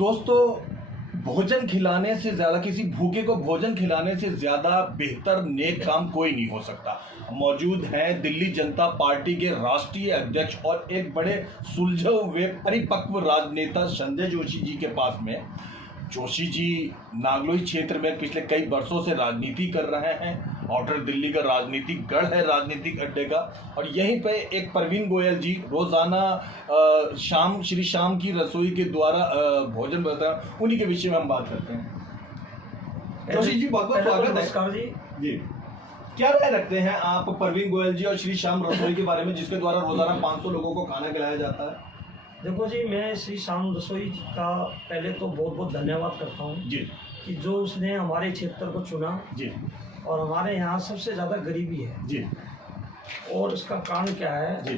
दोस्तों, भोजन खिलाने से ज़्यादा, किसी भूखे को भोजन खिलाने से ज़्यादा बेहतर नेक काम कोई नहीं हो सकता। मौजूद हैं दिल्ली जनता पार्टी के राष्ट्रीय अध्यक्ष और एक बड़े सुलझे हुए परिपक्व राजनेता संजय जोशी जी के पास में। जोशी जी नागलोई क्षेत्र में पिछले कई वर्षों से राजनीति कर रहे हैं। आउटर दिल्ली का राजनीतिक गढ़ है राजनीतिक अड्डे का। और यहीं पे एक प्रवीण गोयल जी रोज़ाना श्री शाम की रसोई के द्वारा भोजन बताया, उन्हीं के विषय में हम बात करते हैं। जोशी जी बहुत बहुत स्वागत है। नमस्कार जी। क्या राय रखते हैं आप प्रवीण गोयल जी और श्री शाम रसोई के बारे में, जिसके द्वारा रोज़ाना 500 लोगों को खाना खिलाया जाता है? देखो जी, मैं श्री शाम रसोई का पहले तो बहुत बहुत धन्यवाद करता हूँ जी कि जो उसने हमारे क्षेत्र को चुना जी। और हमारे यहाँ सबसे ज़्यादा गरीबी है जी। और इसका कारण क्या है जी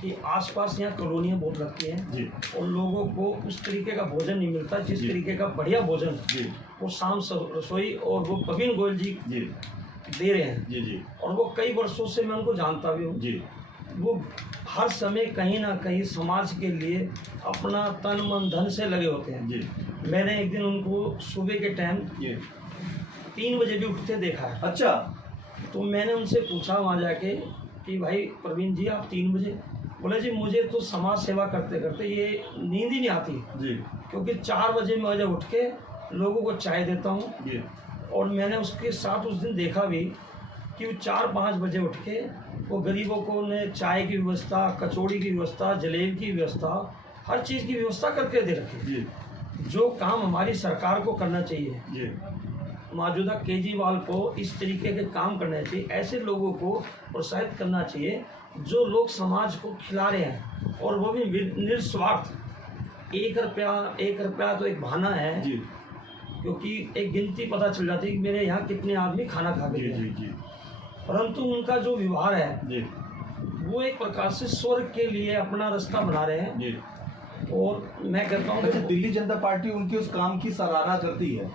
कि आसपास यहाँ कॉलोनियाँ बहुत लगती हैं जी। और लोगों को उस तरीके का भोजन नहीं मिलता जिस तरीके का बढ़िया भोजन जी वो शाम रसोई और वो प्रवीण गोयल जी जी दे रहे हैं। जी जी और वो कई वर्षों से मैं उनको जानता भी हूँ। जी। वो हर समय कहीं ना कहीं समाज के लिए अपना तन मन धन से लगे होते हैं जी। मैंने एक दिन उनको सुबह के टाइम 3 बजे भी उठते देखा है। अच्छा। तो मैंने उनसे पूछा वहाँ जाके कि भाई प्रवीण जी आप 3 बजे? बोले जी मुझे तो समाज सेवा करते करते ये नींद ही नहीं आती जी। क्योंकि 4 बजे मैं उठ के लोगों को चाय देता हूँ। जी। और मैंने उसके साथ उस दिन देखा भी कि वो 4-5 बजे उठ के वो गरीबों को ने चाय की व्यवस्था, कचौड़ी की व्यवस्था, जलेबी की व्यवस्था, हर चीज़ की व्यवस्था करके दे रखी। जी। जो काम हमारी सरकार को करना चाहिए, जी। मौजूदा केजरीवाल को इस तरीके के काम करने चाहिए, ऐसे लोगों को प्रोत्साहित करना चाहिए जो लोग समाज को खिला रहे हैं और वो भी निस्वार्थ। 1 रुपया तो एक बहाना है जी। क्योंकि एक गिनती पता चल जाती है कि मेरे यहाँ कितने आदमी खाना खा के गए। जी जी। परंतु उनका जो व्यवहार है जी। वो एक प्रकार से स्वर्ग के लिए अपना रास्ता बना रहे हैं। जी। और मैं कहता हूँ अच्छा, दिल्ली जनता पार्टी उनके उस काम की सराहना करती है।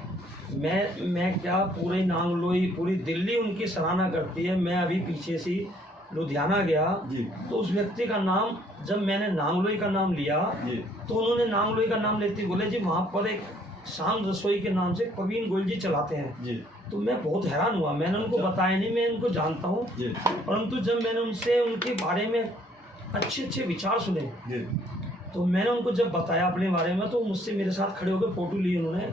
मैं क्या, पूरे नांगलोई पूरी दिल्ली उनकी सराहना करती है। मैं अभी पीछे से लुधियाना गया जी। तो उस व्यक्ति का नाम, जब मैंने नांगलोई का नाम लिया जी। तो उन्होंने नांगलोई का नाम लेते बोले जी वहाँ पर एक शाम रसोई के नाम से प्रवीण गोयल जी चलाते हैं। जी। तो मैं बहुत हैरान हुआ। मैंने उनको बताया नहीं, मैं उनको जानता हूँ, परंतु जब मैंने उनसे उनके बारे में अच्छे अच्छे विचार सुने जी। तो मैंने उनको जब बताया अपने बारे में तो मुझसे मेरे साथ खड़े होकर फ़ोटो ली उन्होंने।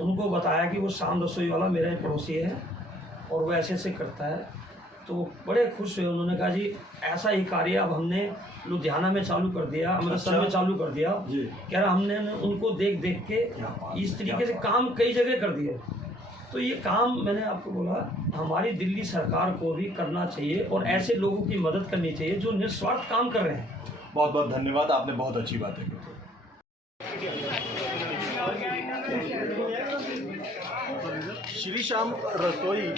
उनको बताया कि वो शाम रसोई वाला मेरा एक पड़ोसी है और वो ऐसे ऐसे करता है। तो बड़े खुश हुए। उन्होंने कहा जी ऐसा ही कार्य अब हमने लुधियाना में चालू कर दिया, अमृतसर में चालू कर दिया। कह रहा हमने उनको देख देख के इस तरीके से काम कई जगह कर दिए। तो ये काम मैंने आपको बोला हमारी दिल्ली सरकार को भी करना चाहिए और ऐसे लोगों की मदद करनी चाहिए जो निस्वार्थ काम कर रहे हैं। बहुत बहुत धन्यवाद, आपने बहुत अच्छी बातें की। श्री शाम रसोई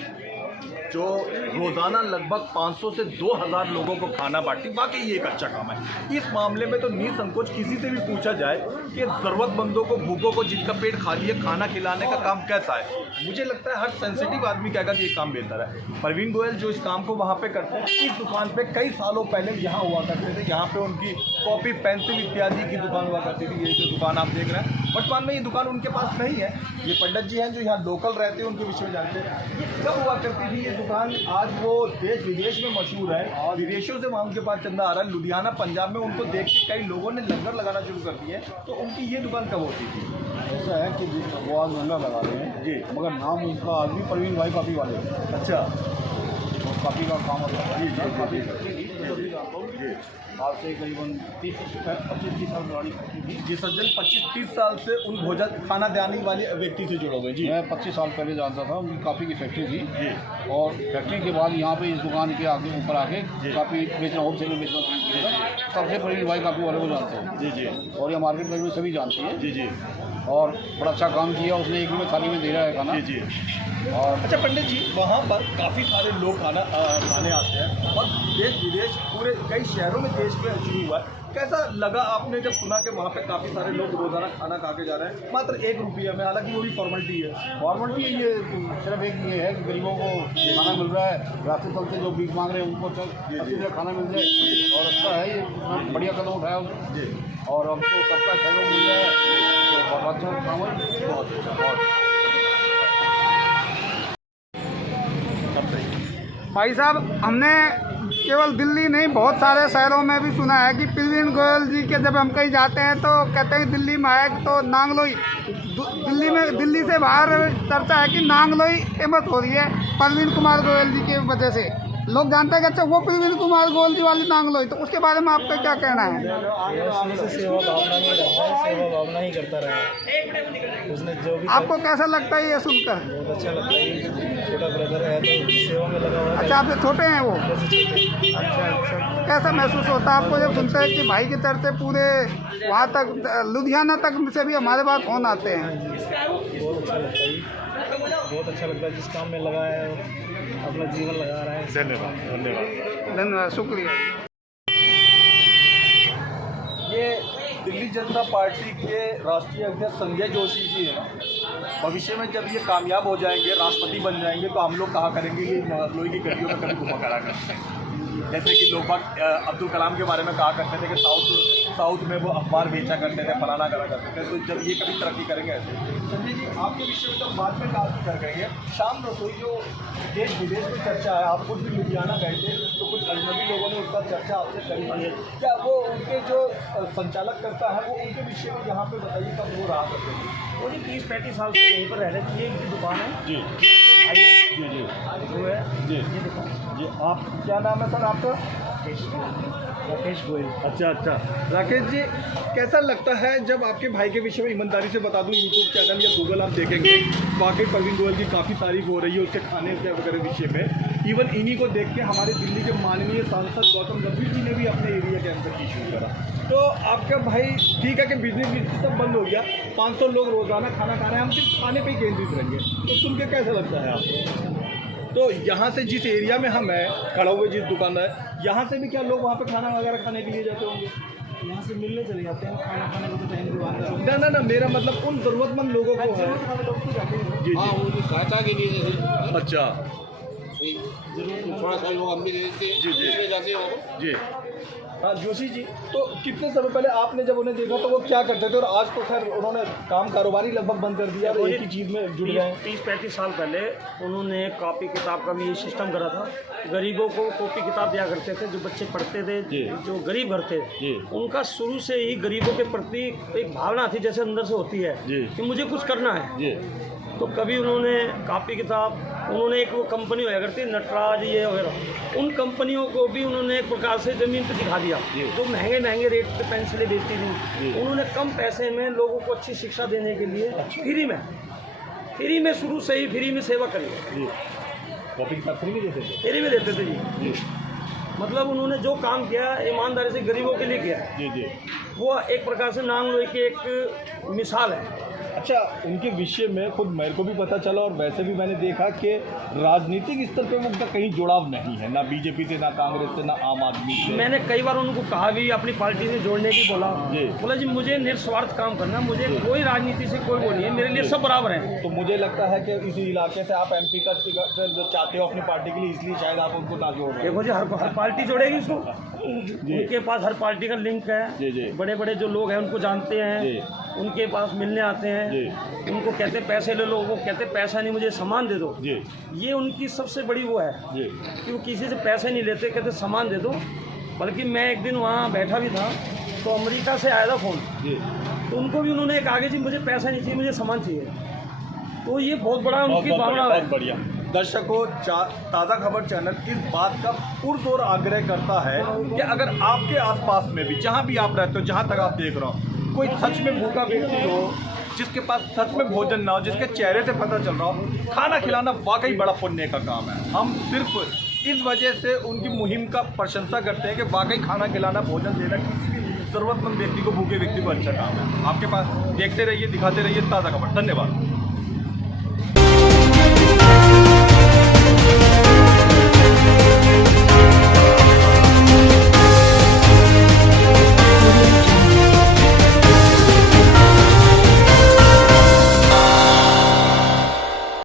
जो रोज़ाना लगभग 500 से 2000 लोगों को खाना बांटती, वाकई ये एक अच्छा काम है। इस मामले में तो निसंकोच किसी से भी पूछा जाए कि ज़रूरतमंदों को, भूखों को, जिनका पेट खाली है, खाना खिलाने का काम कैसा है, मुझे लगता है हर सेंसिटिव आदमी कहेगा कि ये काम बेहतर है। प्रवीण गोयल जो इस काम को वहाँ पे करते हैं, इस दुकान पे कई सालों पहले यहाँ हुआ करते थे। यहाँ पे उनकी कॉपी, पेंसिल इत्यादि की दुकान हुआ करती थी। ये जो दुकान आप देख रहे हैं, वर्तमान में ये दुकान उनके पास नहीं है। ये पंडित जी हैं जो यहाँ लोकल रहते हैं, उनके विषय में जानते हैं। ये कब हुआ करती थी ये दुकान? आज वो देश विदेश में मशहूर है और विदेशों से वहाँ उनके पास चंदा आ रहा है। लुधियाना पंजाब में उनको देख के कई लोगों ने लंगर लगाना शुरू कर दिए। तो उनकी ये दुकान कब होती थी? ऐसा है कि वो आज लंगर लगा रहे हैं जी, मगर नाम उनका आज भी प्रवीण भाई काफ़ी वाले। अच्छा। और काफ़ी का काम होता है। जी काफ़ी जी। आज से करीबन 30-25 साल पुरानी थी। जी सज्जन 25-30 साल से उन भोजन खाना देने वाले व्यक्ति से जुड़े हुए। जी, मैं 25 साल पहले जानता था। उनकी काफ़ी की फैक्ट्री थी जी। और फैक्ट्री के बाद यहाँ पे इस दुकान के आगे ऊपर आके काफ़ी बेचना, होलसेल में बेचना शुरू किया। तब से प्रवीण भाई काफ़ी वाले को जानते हैं। जी जी। और ये मार्केट में सभी जानते हैं। जी जी। और बड़ा अच्छा काम किया उसने। 1 रुपये थाली में दे रहा है खाना। जी जी। और अच्छा पंडित जी, वहाँ पर काफ़ी सारे लोग खाने आते हैं और देश विदेश पूरे कई शहरों में देश में शुरू हुआ है। कैसा लगा आपने जब सुना कि वहाँ पे काफ़ी सारे लोग रोज़ाना खाना खा के जा रहे हैं मात्र 1 रुपया में? हालांकि वो भी फॉर्मेलिटी है। फॉर्मेलिटी ये सिर्फ एक ये है कि गरीबों को खाना मिल रहा है, रास्ते चलते जो भीख मांग रहे हैं उनको अच्छी तरह खाना मिल जाए। और अच्छा है, ये बढ़िया कदम उठाया उसने। और हमको सबका सहयोग मिल रहा है। बहुत अच्छा काम है। बहुत अच्छा, बहुत सब सही। भाई साहब, हमने केवल दिल्ली नहीं बहुत सारे शहरों में भी सुना है कि प्रवीण गोयल जी के जब हम कहीं जाते हैं तो कहते हैं दिल्ली में आए तो नांगलोई, दिल्ली से बाहर चर्चा है कि नांगलोई फेमस हो रही है प्रवीण कुमार गोयल जी की वजह से। लोग जानते हैं कि अच्छा वो प्रवीण कुमार गोयल जी वाली नांगलोई, तो उसके बारे में आपका क्या कहना है? सेवा भावना ही करता रहा। उसने जो भी आपको कैसा लगता है ये सुनकर? बहुत अच्छा लगता है। छोटा ब्रदर है तो सेवा में लगा हुआ है। अच्छा, आपसे छोटे हैं वो? अच्छा। कैसा महसूस होता है आपको जब सुनते हैं कि भाई के चर्चे पूरे वहाँ तक, लुधियाना तक से भी हमारे पास फोन आते हैं? बहुत अच्छा लगता है, बहुत अच्छा लगता है। जिस काम में लगा है अपना जीवन लगा रहा है। धन्यवाद, धन्यवाद, धन्यवाद, शुक्रिया। ये दिल्ली जनता पार्टी के राष्ट्रीय अध्यक्ष संजय जोशी जी हैं। भविष्य में जब ये कामयाब हो जाएंगे, राष्ट्रपति बन जाएंगे, तो हम लोग कहा करेंगे ये लोहे की गड्डियों में कभी घुमा करा करते हैं। जैसे कि लोग अब्दुल कलाम के बारे में कहा करते थे कि साउथ में वो अखबार बेचा करते थे, फलाना करा करते थे, तो जब ये कभी तरक्की करेंगे ऐसे। संजय जी, आपके विषय में तो बाद में बात कर करेंगे। शाम रसोई जो देश विदेश में चर्चा है, आप खुद भी लुधियाना गए थे तो कुछ अजनबी लोगों ने उसका चर्चा आपसे करी है, क्या वो उनके जो संचालक करता है वो उनके विषय में यहाँ पे बताइए कब वो रहा करते हैं? वो जी 30-35 साल से यहीं पर रह रहे थे। ये इनकी दुकान है जी आइए जी जी जो है जी ये दुकान जी। आप क्या नाम है सर आपका? राकेश गोयल। अच्छा अच्छा, राकेश जी, कैसा लगता है जब आपके भाई के विषय में ईमानदारी से बता दूं, यूट्यूब चैनल या गूगल आप देखेंगे, वाकई प्रवीण गोयल की काफ़ी तारीफ हो रही है उसके खाने के वगैरह विषय में। इवन इन्हीं को देख के हमारे दिल्ली के माननीय सांसद गौतम गंभीर जी ने भी अपने एरिया के अंदर की शुरू करा। तो आपका भाई ठीक है कि बिजनेस सब बंद हो गया, 500 लोग रोज़ाना खाना खा रहे हैं, हम सिर्फ खाने पर ही केंद्रित रहेंगे, तो सुन के कैसा लगता है आपको? तो यहाँ से जिस एरिया में हम हैं खड़ा हुए, जिस दुकान है, यहाँ से भी क्या लोग वहाँ पे खाना वगैरह खाने के लिए जाते होंगे? यहाँ से मिलने चले जाते हैं, खाना खाने को तो टाइम दिलवाना। ना मेरा मतलब उन ज़रूरतमंद लोगों को है। जी हाँ, जी, उनकी सहायता के लिए जैसे अच्छा जरूर थोड़ा सा लोग हम भी दे देते हैं, जी, जी। इसलिए जाते हैं वहाँ पर। जी। हाँ जोशी जी, तो कितने समय पहले आपने जब उन्हें देखा तो वो क्या करते थे, और आज तो खैर उन्होंने काम कारोबारी लगभग बंद कर दिया और एक ही चीज़ में जुड़ गए हैं? 30-35 साल पहले उन्होंने कॉपी किताब का भी सिस्टम करा था। गरीबों को कॉपी किताब दिया करते थे, जो बच्चे पढ़ते थे, जो गरीब घर थे, उनका शुरू से ही गरीबों के प्रति एक भावना थी जैसे अंदर से होती है कि मुझे कुछ करना है। तो कभी उन्होंने कॉपी किताब, उन्होंने एक वो कंपनी होया करती है नटराज ये वगैरह, उन कंपनियों को भी उन्होंने एक प्रकार से ज़मीन पर दिखा दिया, जो महंगे रेट पे पेंसिलें बेचती थी। उन्होंने कम पैसे में लोगों को अच्छी शिक्षा देने के लिए फ्री में शुरू से ही फ्री में सेवा करी। कॉपी किताब फ्री में देते थे? फ्री में देते थे जी। मतलब उन्होंने जो काम किया ईमानदारी से गरीबों के लिए किया, जी। वो एक प्रकार से नांगलोई की एक मिसाल है। अच्छा, उनके विषय में खुद मेरे को भी पता चला, और वैसे भी मैंने देखा कि राजनीतिक स्तर पे वो उनका कहीं जुड़ाव नहीं है, ना बीजेपी से, ना कांग्रेस से, ना आम आदमी से। मैंने कई बार उनको कहा भी, अपनी पार्टी से जोड़ने की बोला जी मुझे निस्वार्थ काम करना, मुझे कोई राजनीति से कोई वो नहीं है, मेरे लिए सब बराबर हैं। तो मुझे लगता है कि इसी इलाके से आप MP का टिकट जो चाहते हो अपनी पार्टी के लिए, इसलिए शायद आप उनको ना जोड़ रहे हो। देखो जी, हर पार्टी जोड़ेगी इसको, उनके पास हर पार्टी का लिंक है। बड़े बड़े जो लोग हैं उनको जानते हैं, उनके पास मिलने आते हैं, उनको कहते पैसे ले लो, वो कहते पैसा नहीं, मुझे सामान दे दो। ये उनकी सबसे बड़ी वो है कि वो किसी से पैसे नहीं लेते, कहते सामान दे दो। बल्कि मैं एक दिन वहाँ बैठा भी था तो अमेरिका से आया था फ़ोन, तो उनको भी उन्होंने एक आगे जी मुझे पैसा नहीं चाहिए, मुझे सामान चाहिए। तो ये बहुत बड़ा उनकी भावना है। बहुत बढ़िया। दर्शकों, ताज़ा खबर चैनल इस बात का पुरजोर आग्रह करता है कि अगर आपके आसपास में भी, जहाँ भी आप रहते हो, जहाँ तक आप देख रहे हो, कोई सच में भूखा व्यक्ति हो, जिसके पास सच में भोजन ना हो, जिसके चेहरे से पता चल रहा हो, खाना खिलाना वाकई बड़ा पुण्य का काम है। हम सिर्फ इस वजह से उनकी मुहिम का प्रशंसा करते हैं कि वाकई खाना खिलाना, भोजन देना किसी भी ज़रूरतमंद व्यक्ति को, भूखे व्यक्ति को अच्छा काम है। आपके पास देखते रहिए, दिखाते रहिए ताज़ा खबर। धन्यवाद।